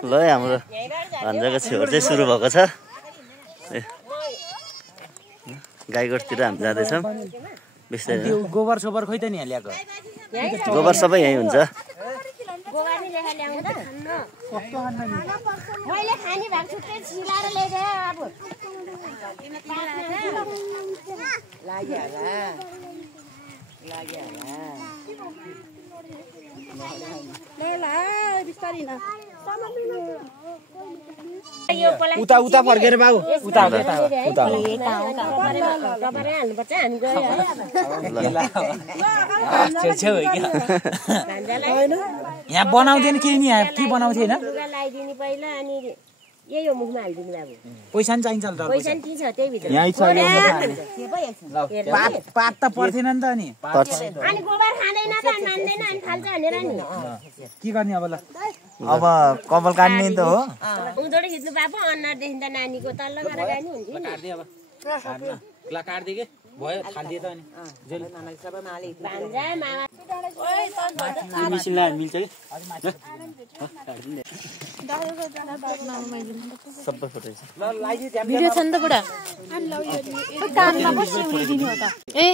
ल हाम्रो भन्जाको छेउ चाहिँ सुरु भएको छ। गाईगोठतिर हामी जाँदैछौँ बिस्तारै। गोबर सोबर खोइ त नि ल्याएको गोबर सबै यहीँ हुन्छ। उता उता फर्केर बाबु उता यहाँ बनाउँथेन के नि यहाँ के बनाउँथेन यही हो मुखमा हालिदिनु बाबु। पैसा नि चाहिन्छ पैसा नि छ त्यही भित्र। यही छ पात त पर्थेन नि त अनि अनि गोबर खाँदैन त मान्दैन अनि खाल्छ भनेर नि के गर्ने अब ल अब कपाल काट्ने त हो उधोड खिच्नु बाबु अनुहार देखिन्छ नानीको तल्ल गरेर गानी हुन्छ नि काट्दे अब ल काट्दे के भयो खाल्दे त अनि जेल सबैमा हाले भान्जा मामा मिसिनलाई मिल्छ कि सबै फोटो छ। भिडियो छ नि त बुढा काममा कसरी उडिदिनु हो त ए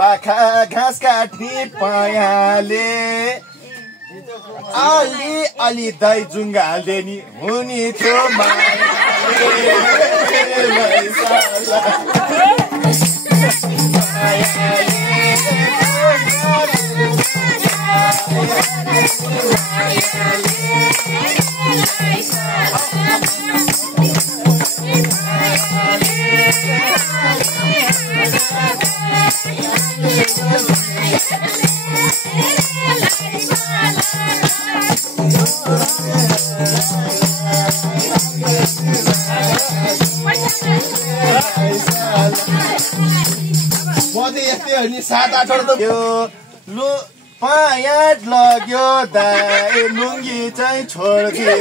पाखा घाँस काट्ने पायाले अलि अलि दही जुङ्गा हाल्देनी हुने थियो म त यस्तै हो नि 7-8 वटा त लु पायाट लग्यो दाइ लुङ्गी चाहिँ छोड्दिए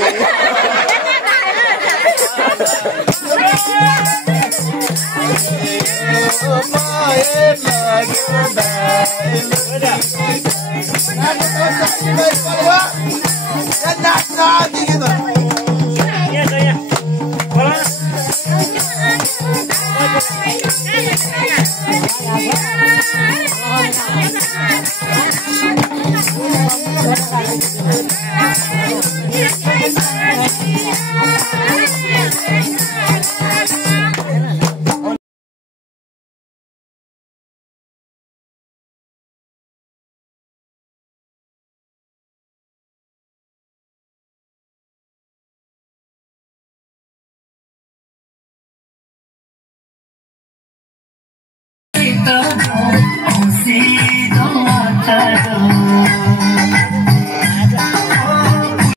Oh,